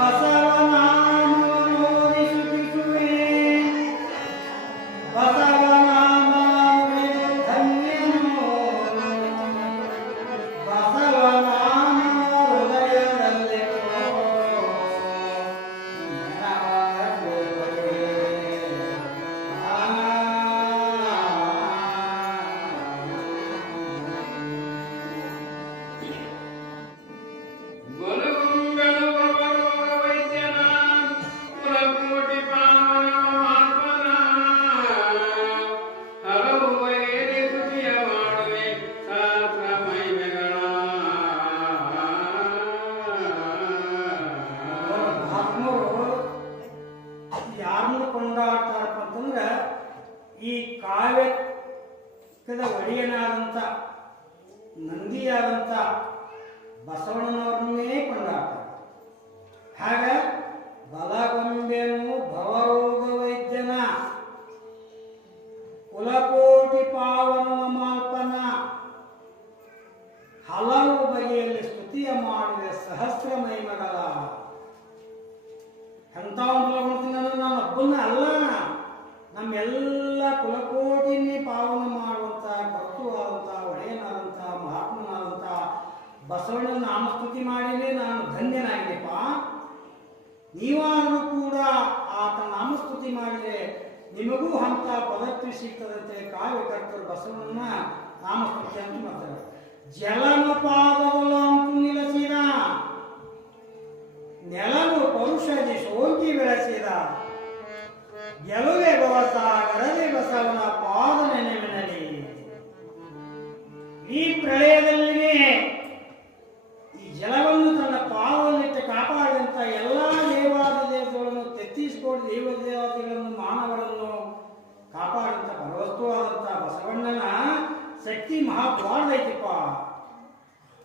What's up? ಹಲವು ಬಗೆಯಲ್ಲಿ ಸ್ತುತಿಯ ಮಾಡಿದ ಸಹಸ್ರ ಮೈಮಗಳ ಎಂಥ ಮಾಡ್ತೀನಿ ನಾನು ಒಬ್ಬನ ಅಲ್ಲ. ನಮ್ಮೆಲ್ಲ ಕುಲಕೋಟಿನೇ ಪಾವನ ಮಾಡುವಂಥ ಭಕ್ತವಾದಂಥ ಒಡೆಯನಾದಂಥ ಮಹಾತ್ಮನಾದಂಥ ಬಸವಣ್ಣನ ನಾಮಸ್ತುತಿ ಮಾಡಿನೇ ನಾನು ಧನ್ಯನಾಗಿದ್ದೆಪ್ಪ ನೀವಾದರೂ ಕೂಡ ಆತ ನಾಮಸ್ತುತಿ ಮಾಡಿದರೆ ನಿಮಗೂ ಅಂತ ಪದವಿ ಸಿಗ್ತದಂತೆ ಕಾವ್ಯಕರ್ತರು ಬಸವಣ್ಣನ ನಾಮಸ್ತುತಿ ಅಂತ ಮಾಡ್ತಾರೆ. ಜಲಮ ಪಾದದಲ್ಲ నిలసిన ನಿಲ್ಲಿಸಿದ ನೆಲವು సోకి వెలసిన ಗೆಲುವೆ ಭವಸಾಗರದೆ ಬಸವನ ಪಾದ ನೆನವಿನಲಿ ಈ ಪ್ರಳಯದಲ್ಲಿನೇ ಈ ಜಲವನ್ನು ತನ್ನ ಪಾದದಲ್ಲಿಟ್ಟು ಕಾಪಾಡಿದಂಥ ಎಲ್ಲ ದೇವಾದಿ ದೇವತೆಗಳನ್ನು ತೆತ್ತಿಸಿಕೊಂಡು ದೇವ ದೇವತೆಗಳನ್ನು ಮಾನವರನ್ನು ಕಾಪಾಡಿದಂಥ ಭಗವಸ್ತುವಾದಂಥ ಬಸವಣ್ಣನ ಶಕ್ತಿ ಮಹಾದ್ವಾರದೈತಿಪ್ಪ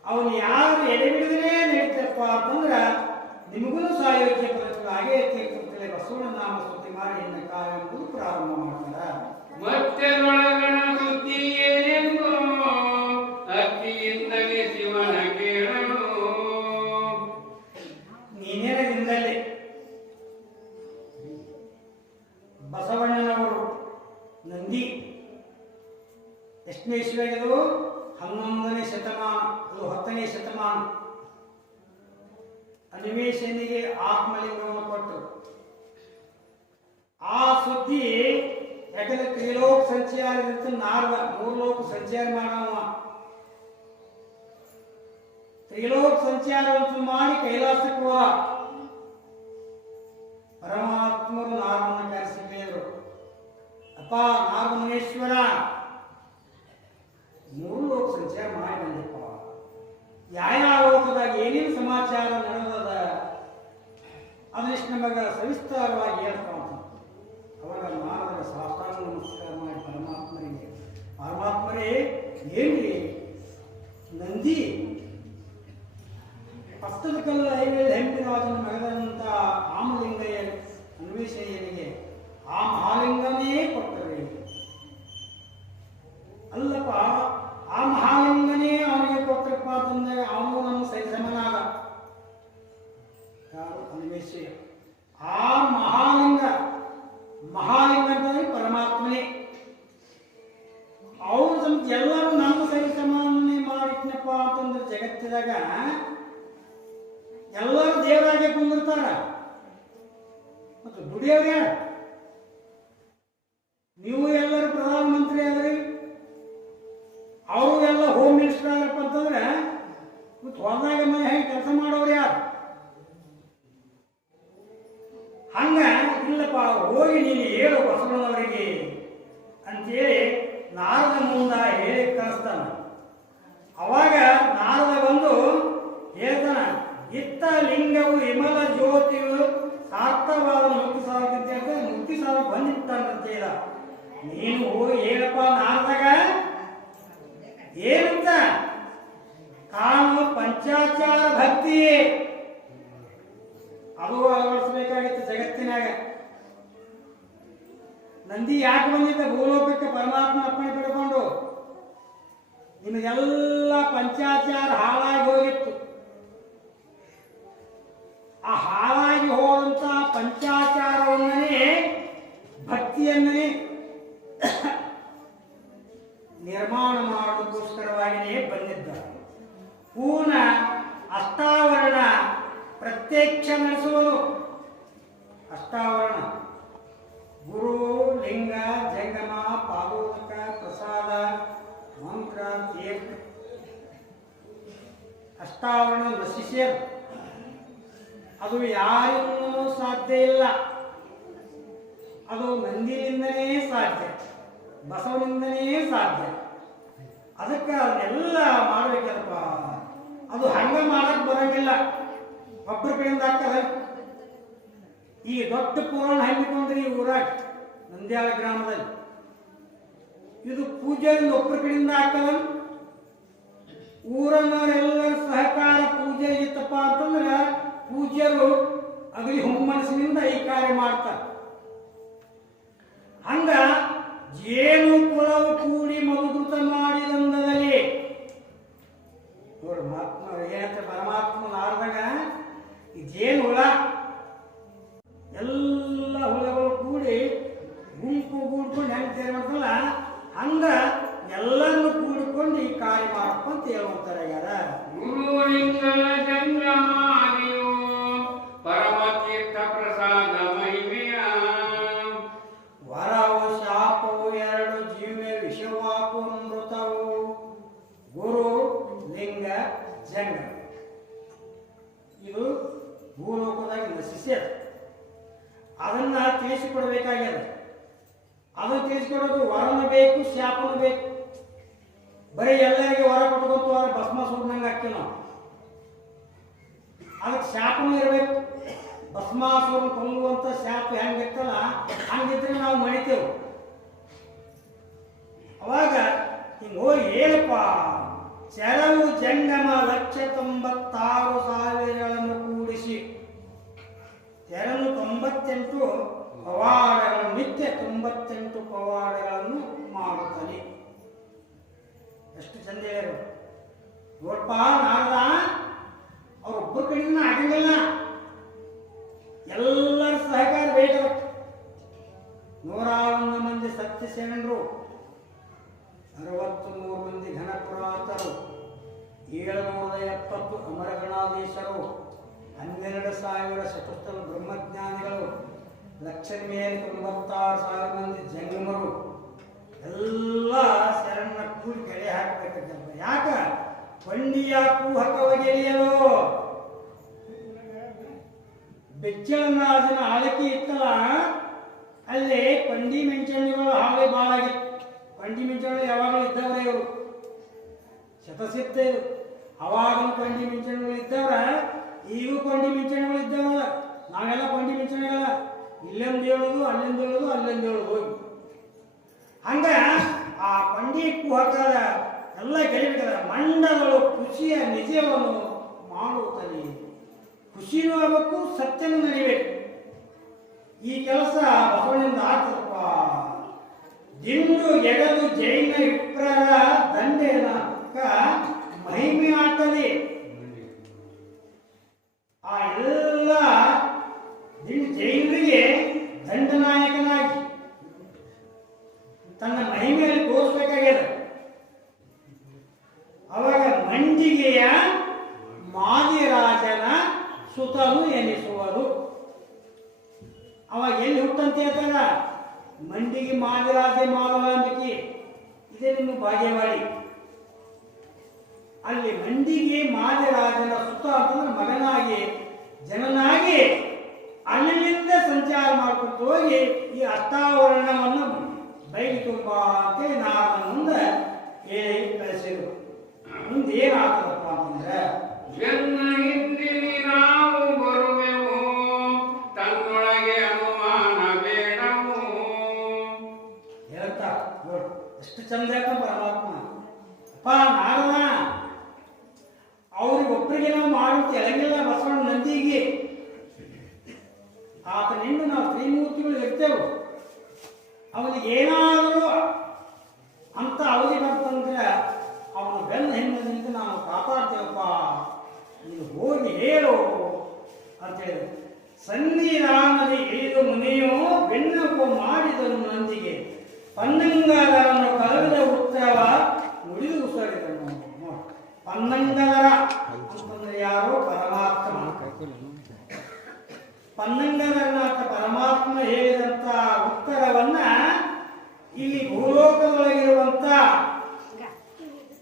ಅವನು ಯಾರು ಎಡೆ ಬಿಡದೇ ನಡೀತಪ್ಪ ಅಂತಂದ್ರೆ ನಿಮಗೂ ಸಾಯೋಜ್ಯ ಪದಗಳು ಹಾಗೆ ಬಸವಣ್ಣ ನಾಮ ಸ್ತುತಿ ಮಾಡಿ ಎನ್ನ ಎಂಬುದು ಪ್ರಾರಂಭ ಮಾಡ್ತಾರೆ. ಮತ್ತೆ ತ್ರಿಲೋಕ ಸಂಚಾರವನ್ನು ಮಾಡಿ ಕೈಲಾಸಕ್ಕೆ ಹೋದ ಪರಮಾತ್ಮರು ನಾರನ್ನ ಕರೆಸಿ ಕೇಳಿದ್ರು. ಅಪ್ಪ, ನಾರಮನೇಶ್ವರ, ಮೂರು ಲೋಕ ಸಂಚಾರ ಮಾಡಿ ಬಂದಪ್ಪ. ಯಾವ ಲೋಕದಾಗ ಏನೇನು ಸಮಾಚಾರ ನಡೆದದ? ಅದನ್ನೆಷ್ಟು ನಮಗ ಸವಿಸ್ತಾರವಾಗಿ ಹೇಳ್ತಾ ಅಂತ ಅವಾಗ ನಾರದರ ಸಾಷ್ಟಾಂಗ ನಮಸ್ಕಾರ ಮಾಡಿ ಪರಮಾತ್ಮರಿಗೆ ಪರಮಾತ್ಮರೇ, ಏನ್ರಿ? ನಂದಿ? ಪಕ್ಕದ ಹೇಳಿ ಹೆಂಪಿರಾಜನ ಮಗದಂತ ಆಮಲಿಂಗಯ್ಯ ಅನ್ವೇಷಣೆಯನಿಗೆ ಆ ಮಹಾಲಿಂಗನೇ ಕೊಟ್ಟರೆ ಅವರು ಎಲ್ಲ ಹೋಮ್ ಮಿನಿಸ್ಟರ್ ಆದ್ರಪ್ಪ ಅಂತಂದ್ರೆ ಮತ್ತು ಹೊಲದಾಗ ಮನೆ ಹೆಂಗೆ ಕೆಲಸ ಮಾಡೋರು ಯಾರು? ಹಂಗ ಇಲ್ಲಪ್ಪ, ಹೋಗಿ ನೀನು ಹೇಳು ಬಸವಣ್ಣವರಿಗೆ ಅಂತೇಳಿ ನಾರದ ಮುಂದ ಹೇಳಿ ಕಳಿಸ್ತಾನ ಅವಾಗ ನಾರದ ಬಂದು ಹೇಳ್ತಾನ, ಇತ್ತ ಲಿಂಗವು ವಿಮಲ ಜ್ಯೋತಿಯು ಸಾರ್ಥವಾದ ಮುಕ್ತಿ ಸಾಲ ಅಂತ ಮುಕ್ತಿ ಸಾಲ ಬಂದಿತ್ತಂತ ನೀನು ಹೋಗಿ ಹೇಳಪ್ಪ ನಾರದಾಗ ಏನಂತ? ಕಾಮ ಪಂಚಾಚಾರ ಭಕ್ತಿ. ಅದು ಅಳವಡಿಸಬೇಕಾಗಿತ್ತು ಜಗತ್ತಿನಾಗ. ನಂದಿ ಯಾಕೆ ಬಂದಿದ್ದ? ಭೂಲೋಕಕ್ಕೆ ಪರಮಾತ್ಮ ಅಪ್ಪಣೆ ಪಡ್ಕೊಂಡು. ನಿಮಗೆಲ್ಲ ಪಂಚಾಚಾರ ಹಾಳಾಗಿ ಹೋಗಿತ್ತು. ಆ ಹಾಳಾಗಿ ಹೋದಂತ ಪಂಚಾಚಾರವನ್ನೇ ಪ್ರತ್ಯಕ್ಷ ನಡೆಸುವುದು ಅಷ್ಟಾವರಣ. ಗುರು, ಲಿಂಗ, ಜಂಗಮ, ಪಾದೋದಕ, ಪ್ರಸಾದ, ಮಂತ್ರ ತೀರ್ಥ ಅಷ್ಟಾವರಣ ನಶಿಸ್ಯರು. ಅದು ಯಾರಿಂದಲೂ ಸಾಧ್ಯ ಇಲ್ಲ. ಅದು ನಂದಿನಿಂದನೇ ಸಾಧ್ಯ. ಬಸವನಿಂದನೇ ಸಾಧ್ಯ. ಅದಕ್ಕೆ ಅದನ್ನೆಲ್ಲ ಮಾಡಬೇಕಲ್ಪ ಅದು ಹಂಗೆ ಮಾಡಕ್ಕೆ ಬರಂಗಿಲ್ಲ. ಒಬ್ಬರ ಕಡೆಯಿಂದ ಆಗ್ತದೆ ಈ ದೊಡ್ಡ ಪುರಾಣ ಹಮ್ಮಿಕೊಂಡ್ರಿ ಈ ಊರಾಗ, ನಂದ್ಯಾಳ ಗ್ರಾಮದಲ್ಲಿ. ಇದು ಪೂಜೆಯಿಂದ ಒಬ್ಬರ ಕಡೆಯಿಂದ ಆಗ್ತದ ಊರನ್ನವರೆಲ್ಲರ ಸಹಕಾರ ಪೂಜೆ ಇತ್ತಪ್ಪ ಅಂತಂದ್ರೆ ಪೂಜ್ಯರು ಅಗಲಿ ಹುಮ್ಮನಸ್ಸಿನಿಂದ ಈ ಕಾರ್ಯ ಮಾಡ್ತಾರೆ. ಹಿಂಗೆ ಹೋಗಿ ಏನಪ್ಪ ಚೆಲವು ಜಂಗಮ ಲಕ್ಷ ತೊಂಬತ್ತಾರು ಸಾವಿರಗಳನ್ನು ಕೂಡಿಸಿ. ತೆರನು ತೊಂಬತ್ತೆಂಟು ಪವಾಡಗಳನ್ನು, ನಿತ್ಯ ತೊಂಬತ್ತೆಂಟು ಪವಾಡಗಳನ್ನು ಮಾಡುತ್ತಾನೆ ಎಷ್ಟು ಚಂದ ಹೇಳಿರು ನೋಡಪ್ಪ ನಾರದ, ಅವ್ರೊಬ್ಬರ ಕಡೆಯಿಂದ ಆಗಂಗಿಲ್ಲ ಎಲ್ಲರ ಸಹಕಾರ ಬೇಕು. ನೂರ ಒಂದು ಮಂದಿ ಸತ್ಯಸೇನರು. ಅರವತ್ತು ಮೂರು ಮಂದಿ ಘನಪುರಾತರು ಏಳುನೂರ ಎಪ್ಪತ್ತು ಅಮರಗಣಾಧೀಶರು, ಹನ್ನೆರಡು ಸಾವಿರ ಶತಸ್ಥರು ಬ್ರಹ್ಮಜ್ಞಾನಿಗಳು, ಲಕ್ಷ ಮೇಲೆ ತೊಂಬತ್ತಾರು ಸಾವಿರ ಮಂದಿ ಜಂಗಮರು ಎಲ್ಲ ಶರಣ ಕೂಡಿ ಕೆಳೆ ಹಾಕಬೇಕಂತ ಯಾಕ? ಕೊಂಡಿಯ ಕುಹಕವಗೆಳೆಯಲು ಬೆಚ್ಚಲನಾಜನ ಆಳಿಕೆ ಇತ್ತಲ್ಲ, ಅಲ್ಲಿ ಪಂಡಿ ಮೆಂಚಣಿಗಳು ಹಾಗೆ ಭಾಳ ಆಗಿತ್ತು ಮಿಂಚಣ ಯಾವಾಗಲೂ ಇದ್ದವರೇ ಇವರು. ಶತಸಿದ್ಧ ಇವರು ಅವಾಗಲೂ ಕೊಂಡಿ ಮಿಂಚಣಗಳು ಇದ್ದವ್ರ, ಈಗೂ ಕೊಂಡಿ ಮಿಂಚಣಗಳು ಇದ್ದವ ನಾವೆಲ್ಲ ಪಂಡಿ ಮಿಂಚಣ ಇಲ್ಲೊಂದು ಹೇಳೋದು, ಅಲ್ಲೊಂದು ಹೇಳೋದು ಅಲ್ಲೊಂದು ಹೇಳೋದು ಹೋಗಿ. ಹಂಗ ಆ ಪಂಡಿ ಕುಹಕದ ಎಲ್ಲ ಗೆಳಬೇಕಲ್ಲ ಮಂಡಗಳು ಖುಷಿಯ ನಿಜವನ್ನು ಮಾಡುತ್ತಲಿ ಖುಷಿನೂ ಆಗಬೇಕು, ಸತ್ಯನೂ ನಡಿಬೇಕು. ಈ ಕೆಲಸ ಬಸವಣ್ಣಿಂದ ಆಗ್ತದಪ್ಪ. ದಿಂಡು ಎಗದು ಜೈನ ವಿಪ್ರರ ದಂಡೆನಕ ಮಹಿಮೆ ಆಗ್ತದೆ ಆ ಎಲ್ಲ ಜೈನರಿಗೆ ದಂಡನಾಯಕನಾಗಿ ತನ್ನ ಮಹಿಮೆಯಲ್ಲಿ ತೋರಿಸ್ಬೇಕಾಗ್ಯದ ಅವಾಗ ಮಂಡಿಗೆಯ ಮಾದಿರಾಜನ ಸುತನು ಎನಿಸುವರು ಅವಾಗ ಎಲ್ಲಿ ಹುಟ್ಟಂತ ಹೇಳ್ತಾರ? ಮಂಡಿಗೆ ಮಾದಿರಾಜೆ ಮಾಲವಾಂಬಿಕೆ ಇದೇ ನಿಮ್ಮ ಭಾಗ್ಯವಾಡಿ. ಅಲ್ಲಿ ಮಂಡಿಗೆ ಮಾದಿರಾಜನ ಸುತ್ತ ಅಂತಂದ್ರೆ ಮಗನಾಗಿ, ಜನನಾಗಿ ಅಲ್ಲಿಂದ ಸಂಚಾರ ಮಾಡ್ಕೊಂಡು ಹೋಗಿ ಈ ಅತ್ತಾವರಣವನ್ನು ಬೈಲಿ ತುಂಬ ಅಂತೇಳಿ ನಾನು ಮುಂದೆ ಹೇಳಿ ಕಳಿಸಿದ್ರು. ಮುಂದೆ ಏನಾಗ್ತದಪ್ಪ ಅಂತಂದ್ರೆ ಪನ್ನಂಗದರನ್ನು ಕಲವಿದ ಉತ್ತರವ ನುಡಿದು ಉಸರಿದನು ನೋಡಿ. ಪನ್ನಂಗದರ ಅಂತಂದ್ರೆ ಯಾರು? ಪರಮಾತ್ಮ. ಪನ್ನಂಗದರನಾಥ ಪರಮಾತ್ಮ ಹೇಳಿದಂತ ಉತ್ತರವನ್ನ ಇಲ್ಲಿ ಭೂಲೋಕದೊಳಗಿರುವಂತ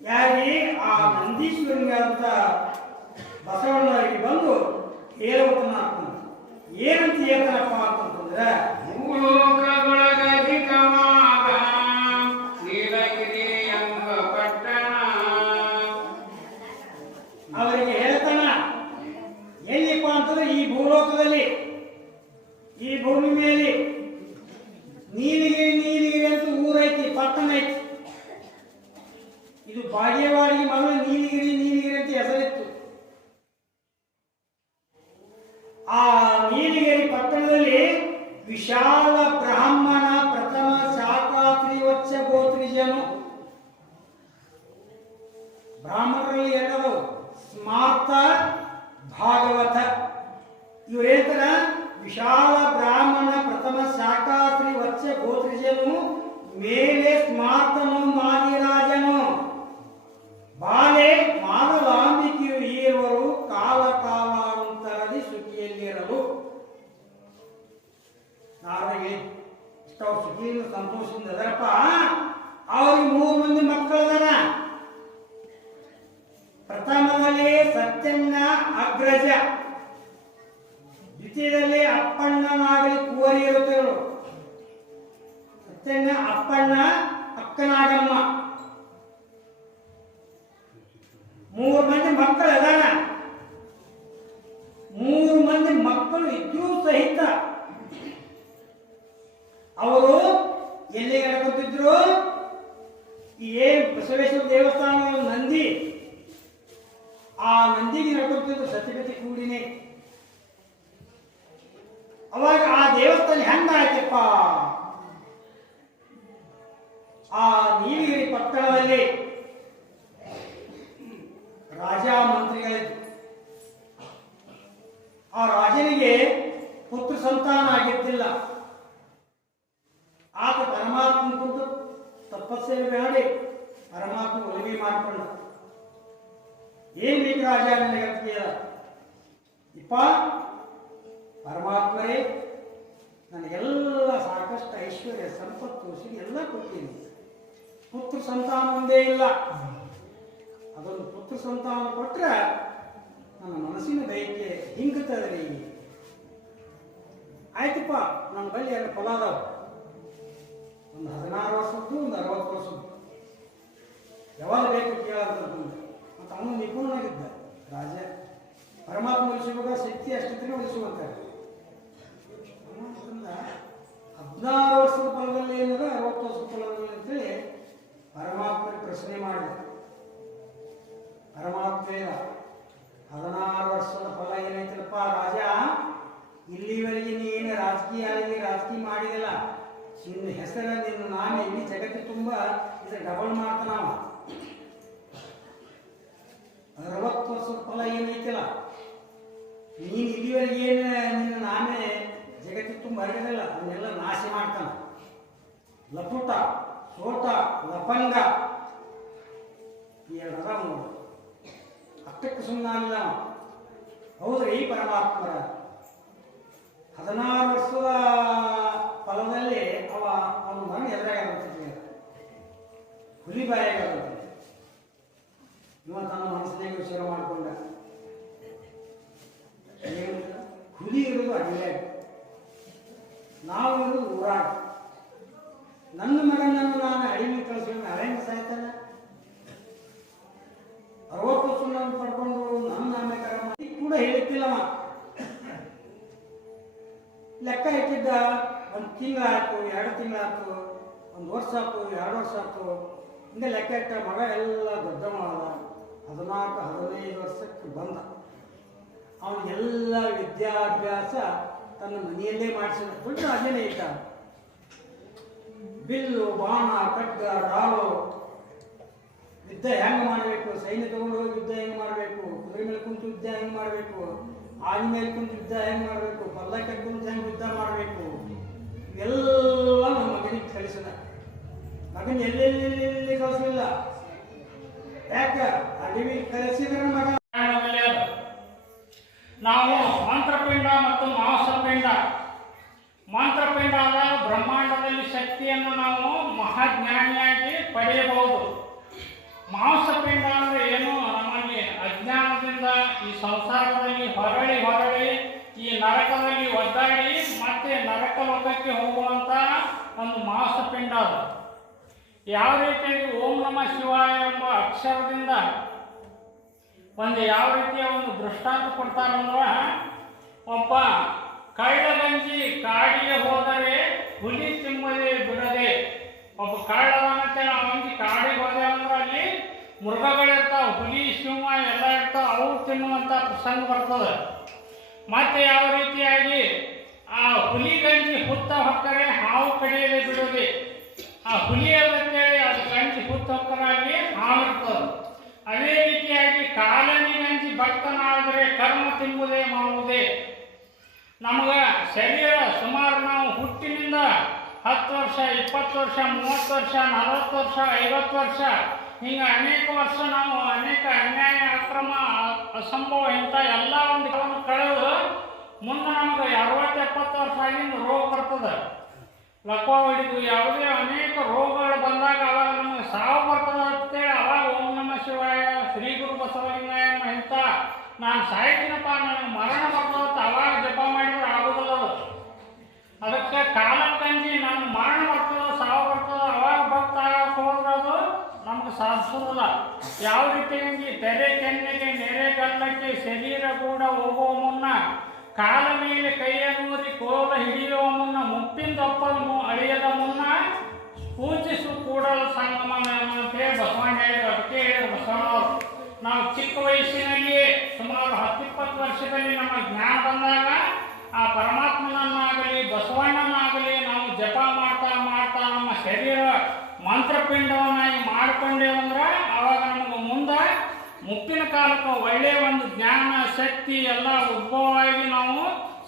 ಯಾರಿ ಆ ನಂದೀಶ್ವರನಿಗೆ ಅಂತ ಬಸವಣ್ಣವರಿಗೆ ಬಂದು ಹೇಳುವಂತ ಏನಂತ ಹೇಳ್ತಾರಪ್ಪ ಅಂತಂದ್ರೆ ಭೂಲೋಕದೊಳಗಧಿಕವಾದ அவருடைய ವಿಶಾಲ ಬ್ರಾಹ್ಮಣ ಪ್ರಥಮ ಶಾಖಾ ತ್ರಿವತ್ಸ ಗೋತ್ರಿಜನು ಮೇಲೆ ಸ್ಮಾರ್ತನು ಮಾದಿರಾಜನು ಅಕ್ಕನಾಗಮ್ಮ ಮೂರು ಆಗಿದ್ದಿಲ್ಲ ಆತ ಪರಮಾತ್ಮ ಕುಂತು ತಪಸ್ಸೆ ಮಾಡಿ ಪರಮಾತ್ಮ ಒಲಿಗೆ ಮಾಡಿಕೊಂಡ ಏನ್ ಬೇಕು ರಾಜ ಇಪ್ಪ, ಪರಮಾತ್ಮರೇ, ನನಗೆಲ್ಲ ಸಾಕಷ್ಟು ಐಶ್ವರ್ಯ, ಸಂಪತ್ತು ಸಿಗಿ ಎಲ್ಲ ಕೊಟ್ಟಿದ್ದೀನಿ ಪುತ್ರ ಸಂತಾನ ಒಂದೇ ಇಲ್ಲ. ಅದೊಂದು ಪುತ್ರ ಸಂತಾನ ಕೊಟ್ರೆ ನನ್ನ ಮನಸ್ಸಿನ ಬಯಕೆ ಹಿಂಗುತ್ತದ್ರಿ ಆಯ್ತಪ್ಪ ನನ್ನ ಬಳಿ ಎರಡು ಫಲ ಅದಾವ. ಒಂದು ಹದಿನಾರು ವರ್ಷದ್ದು ಒಂದು ಅರವತ್ತು ವರ್ಷದ್ದು. ಯಾವಾಗ ಬೇಕು ಕೇಳಿದ್ರು ಮತ್ತು ಅವನು ನಿಪುಣನಾಗಿದ್ದ. ರಾಜ ಪರಮಾತ್ಮ ಉಳಿಸುವಾಗ ಶಕ್ತಿ ಅಷ್ಟೊತ್ತಿಗೆ ಉಳಿಸುವಂತಾರೆ ಹದಿನಾರು ವರ್ಷದ ಫಲದಲ್ಲಿ ಏನದ ಅರವತ್ತು ವರ್ಷದ ಫಲದಲ್ಲಿ ಅಂತೇಳಿ ಪರಮಾತ್ಮ ಪ್ರಶ್ನೆ ಮಾಡಿದ. ಪರಮಾತ್ಮ ಹೇಳ್ದ, ಹದಿನಾರು ವರ್ಷದ ಫಲ ಏನೈತಲ್ಲಪ್ಪ ರಾಜ? ಇಲ್ಲಿವರೆಗೆ ನೀನು ರಾಜಕೀಯ ಆಗಿ ರಾಜಕೀಯ ಮಾಡಿದಲ್ಲ, ನಿನ್ನ ಹೆಸರ ನಿನ್ನ ನಾನು. ಇಡೀ ಜಗತ್ತು ತುಂಬ ಇದು ಡಬಲ್ ಮಾಡ್ತಾನವ ಅರವತ್ತು ವರ್ಷದ ಫಲ ಏನೈತಿಲ್ಲ ನೀನು ಇಲ್ಲಿವರೆಗೆ ಏನು ನಿನ್ನ ನಾನೇ, ಜಗತ್ತು ತುಂಬ ಅರಿಯೋದಿಲ್ಲ, ಅದನ್ನೆಲ್ಲ ನಾಶ ಮಾಡ್ತಾನೆ. ಲಪುಟ ಸೋಟ ಲಪಂಗ. ಈ ಮೂರು ಅಷ್ಟಕ್ಕೆ ಅವ. ಹೌದ್ರಿ ಪರಮಾತ್ಮರ. ಹದಿನಾರು ವರ್ಷದ ಫಲದಲ್ಲಿ ಅವ ಅವನು ಮಗನ ಎದುರಾಗಿರುತ್ತೆ ಹುಲಿ ಬಾಯಾಗಿರುತ್ತೆ ಇವ ತನ್ನ ಮನಸ್ಸಿನಾಗ ವಿಚಾರ ಮಾಡಿಕೊಂಡ? ಹುಲಿ ಇರೋದು ಅಡಿಗೆ ನಾವು ಇರೋದು ಊರಾಗ. ನನ್ನ ಮಗನನ್ನು ನಾನು ಅಡಿಗೆ ಕಳಿಸ್ಕೊಂಡು ಅರೇಂಜ್ ಸಾಯ್ತಾನೆ? ಅರವತ್ತು ವರ್ಷ ಪಡ್ಕೊಂಡು ನನ್ನ ಕೂಡ ಕೂಡ ಹೇಳಿದ್ದಿಲ್ಲವ ಲೆಕ್ಕ ಇಟ್ಟಿದ್ದ ಒಂದು ತಿಂಗಳಾಯ್ತು ಎರಡು ತಿಂಗಳಾಯ್ತು ಒಂದು ವರ್ಷ ಆಯ್ತು, ಎರಡು ವರ್ಷ ಆಯ್ತು. ಹಿಂಗೆ ಲೆಕ್ಕ ಇಟ್ಟ ಮಗ ಎಲ್ಲ ದೊಡ್ಡ ಮಾಡ ಹದಿನಾಲ್ಕು, ಹದಿನೈದು ವರ್ಷಕ್ಕೆ ಬಂದ. ಅವನಿಗೆಲ್ಲ ವಿದ್ಯಾಭ್ಯಾಸ ತನ್ನ ಮನೆಯಲ್ಲೇ ಮಾಡಿಸಿದ. ದುಡ್ಡು ಅದೇನೇ ಇಟ್ಟ ಬಿಲ್ಲು ಬಾಣ ಖಡ್ಗ ಡಾಲು ಯುದ್ಧ ಹೆಂಗೆ ಮಾಡಬೇಕು? ಸೈನ್ಯ ತಗೊಂಡು ಹೋಗಿ ಯುದ್ಧ ಹೆಂಗೆ ಮಾಡಬೇಕು? ಕುದುರೆ ಮೇಲೆ ಕುಂತು ಯುದ್ಧ ಹೆಂಗೆ ಮಾಡಬೇಕು? ಆನೆ ಮೇಲೆ ಕುಂತು ಯುದ್ಧ ಹೆಂಗ್ ಮಾಡಬೇಕು? ಪಲ್ಲಕ್ಕ ಕುಂತು ಹೆಂಗ್ ಯುದ್ಧ ಮಾಡಬೇಕು? ಎಲ್ಲ ನಮ್ಮ ಮಗನಿಗೆ ಕಲಿಸಿದ ಮಗನ ಎಲ್ಲೆಲ್ಲಿ ಕಲಿಸಲಿಲ್ಲ? ಯಾಕ? ಅಡವಿ ಕಲಿಸಿದ್ರೆ ಮಗ. ನಾವು ಮಂತ್ರಪಿಂಡ ಮತ್ತು ಮಾಂಸಪಿಂಡ ಮಂತ್ರಪಿಂಡ ಆದ ಬ್ರಹ್ಮಾಂಡದಲ್ಲಿ ಶಕ್ತಿಯನ್ನು ನಾವು ಮಹಾಜ್ಞಾನಿಯಾಗಿ ಪಡೆಯಬಹುದು. ಮಾಂಸಪಿಂಡ ಅಂದ್ರೆ ಏನು? ಸಂಸಾರದಲ್ಲಿ ಹೊರಳಿ ಹೊರಳಿ, ಈ ನರಕದಲ್ಲಿ ಒದ್ದಾಡಿ ಮತ್ತೆ ನರಕ ಲೋಕಕ್ಕೆ ಹೋಗುವಂತ ಒಂದು ಮಾಂಸಪಿಂಡ ಅದು. ಯಾವ ರೀತಿಯಾಗಿ ಓಂ ನಮ ಶಿವಾಯ ಎಂಬ ಅಕ್ಷರದಿಂದ ಒಂದು ಯಾವ ರೀತಿಯ ಒಂದು ದೃಷ್ಟಾಂತ ಕೊಡ್ತಾರಂದ್ರ ಒಬ್ಬ ಕಳ್ಳಗಂಜಿ ಕಾಡಿಗೆ ಹೋದರೆ ಹುಲಿ ತಿಮ್ಮದೆ ಬಿಡದೆ, ಒಬ್ಬ ಕಳ್ಳದಂತೆ ಮಂಜಿ ಕಾಡಿಗೆ ಹೋದೆ ಅಂದ್ರೆ ಅಲ್ಲಿ ಮೃಗಗಳಿರ್ತಾವ, ಹುಲಿ, ಸಿಂಹ ಎಲ್ಲ ಇರ್ತಾವ, ಅವು ತಿನ್ನುವಂಥ ಪ್ರಸಂಗ ಬರ್ತದೆ. ಮತ್ತು ಯಾವ ರೀತಿಯಾಗಿ ಆ ಹುಲಿ ಗಂಜಿ ಹುತ್ತ ಹೊಕ್ಕರೆ ಹಾವು ಕಡಿಯದೆ ಬಿಡೋದಿ ಆ ಹುಲಿ ಅಂತೇಳಿ ಅದು ಗಂಜಿ ಹುತ್ತ ಹೊಕ್ಕರಾಗಿ ಹಾವು ಇರ್ತದೆ. ಅದೇ ರೀತಿಯಾಗಿ ಕಾಲನಿಗಂಜಿ ಭಕ್ತನಾದರೆ ಕರ್ಮ ತಿಂಬುದೇ ಮಾಡುವುದೇ? ನಮಗೆ ಶರೀರ ಸುಮಾರು ನಾವು ಹುಟ್ಟಿನಿಂದ ಹತ್ತು ವರ್ಷ, ಇಪ್ಪತ್ತು ವರ್ಷ, ಮೂವತ್ತು ವರ್ಷ, ನಲವತ್ತು ವರ್ಷ, ಐವತ್ತು ವರ್ಷ ಹಿಂಗೆ ಅನೇಕ ವರ್ಷ ನಾವು ಅನೇಕ ಅನ್ಯಾಯ, ಅಕ್ರಮ, ಅಸಂಭವ ಇಂಥ ಎಲ್ಲ ಒಂದು ಕಳೆದು ಮುಂದೆ ನಮಗೆ ಅರವತ್ತು, ಎಪ್ಪತ್ತು ವರ್ಷ ಆಗಿಂದ ರೋಗ ಬರ್ತದೆ. ಲಕ್ವ ಹಿಡಿದು ಯಾವುದೇ ಅನೇಕ ರೋಗಗಳು ಬಂದಾಗ ಅವಾಗ ನಮಗೆ ಸಾವು ಬರ್ತದೆ ಅಂತೇಳಿ ಅವಾಗ ಓಂ ನಮ ಶಿವಾಯ, ಶ್ರೀ ಗುರು ಬಸವಲಿಂಗಾಯ ಇಂಥ, ನಾನು ಸಾಯ್ತೀನಪ್ಪ, ನನಗೆ ಮರಣ ಬರ್ತದೆ ಅವಾಗ ಜಪ ಮಾಡಿದ್ರೆ ಆಗೋದಿಲ್ಲ ಅದು. ಅದಕ್ಕೆ ಕಾಲಕ್ಕಂಜಿ, ನಾನು ಮರಣ ಬರ್ತದೆ ಸಾವು ಬರ್ತದೆ ಅವಾಗ ಭಕ್ತ ಆಗಕ್ಕೆ ಹೋದ್ರೆ ಅದು ನಮ್ಗೆ ಯಾವ ರೀತಿಯಾಗಿ ತೆರೆ ಕೆನ್ನೆಗೆ ನೆರೆ ಗಲ್ಲಕ್ಕೆ ಶರೀರ ಕೂಡ ಹೋಗುವ ಮುನ್ನ ಕಾಲ ಮೇಲೆ ಕೈಯನ್ನೂರಿ ಕೋಲ ಹಿಡಿಯುವ ಮುನ್ನ ಮುಪ್ಪಿಂದೊಪ್ಪಲು ಅಳಿಯದ ಮುನ್ನ ಪೂಜಿಸು ಕೂಡಲು ಸಂಗಮನ ಅಂತೇಳಿ ಬಸವಣ್ಣ ಹೇಳಿದಕ್ಕೆ ಬಸವಣ್ಣವರು ನಾವು ಚಿಕ್ಕ ವಯಸ್ಸಿನಲ್ಲಿಯೇ ಸುಮಾರು ಹತ್ತಿಪ್ಪತ್ತು ವರ್ಷದಲ್ಲಿ ನಮ್ಮ ಜ್ಞಾನ ಬಂದಾಗ ಆ ಪರಮಾತ್ಮನನ್ನಾಗಲಿ ಬಸವಣ್ಣನಾಗಲಿ ನಾವು ಜಪ ಮಾಡ್ತಾ ಮಾಡ್ತಾ ನಮ್ಮ ಶರೀರ ಮಂತ್ರಪಿಂಡವನ್ನಾಗಿ ಮಾಡ್ಕೊಂಡೇವಂದ್ರೆ ಆವಾಗ ನಮಗೆ ಮುಂದೆ ಮುಪ್ಪಿನ ಕಾಲಕ್ಕೆ ಒಳ್ಳೆಯ ಒಂದು ಜ್ಞಾನ, ಶಕ್ತಿ ಎಲ್ಲ ಉದ್ಭವವಾಗಿ ನಾವು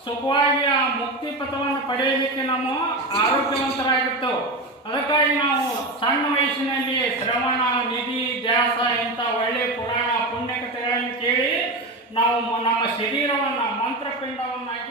ಸುಖವಾಗಿ ಆ ಮುಕ್ತಿ ಪಥವನ್ನು ಪಡೆಯಲಿಕ್ಕೆ ನಾವು ಆರೋಗ್ಯವಂತರಾಗಿರ್ತೇವೆ. ಅದಕ್ಕಾಗಿ ನಾವು ಸಣ್ಣ ವಯಸ್ಸಿನಲ್ಲಿ ಶ್ರವಣ, ನಿಧಿ ದ್ಯಾಸ ಇಂಥ ಒಳ್ಳೆಯ ಪುರಾಣ, ಪುಣ್ಯಕಥೆಗಳನ್ನು ಕೇಳಿ ನಾವು ನಮ್ಮ ಶರೀರವನ್ನು ಮಂತ್ರಪಿಂಡವನ್ನಾಗಿ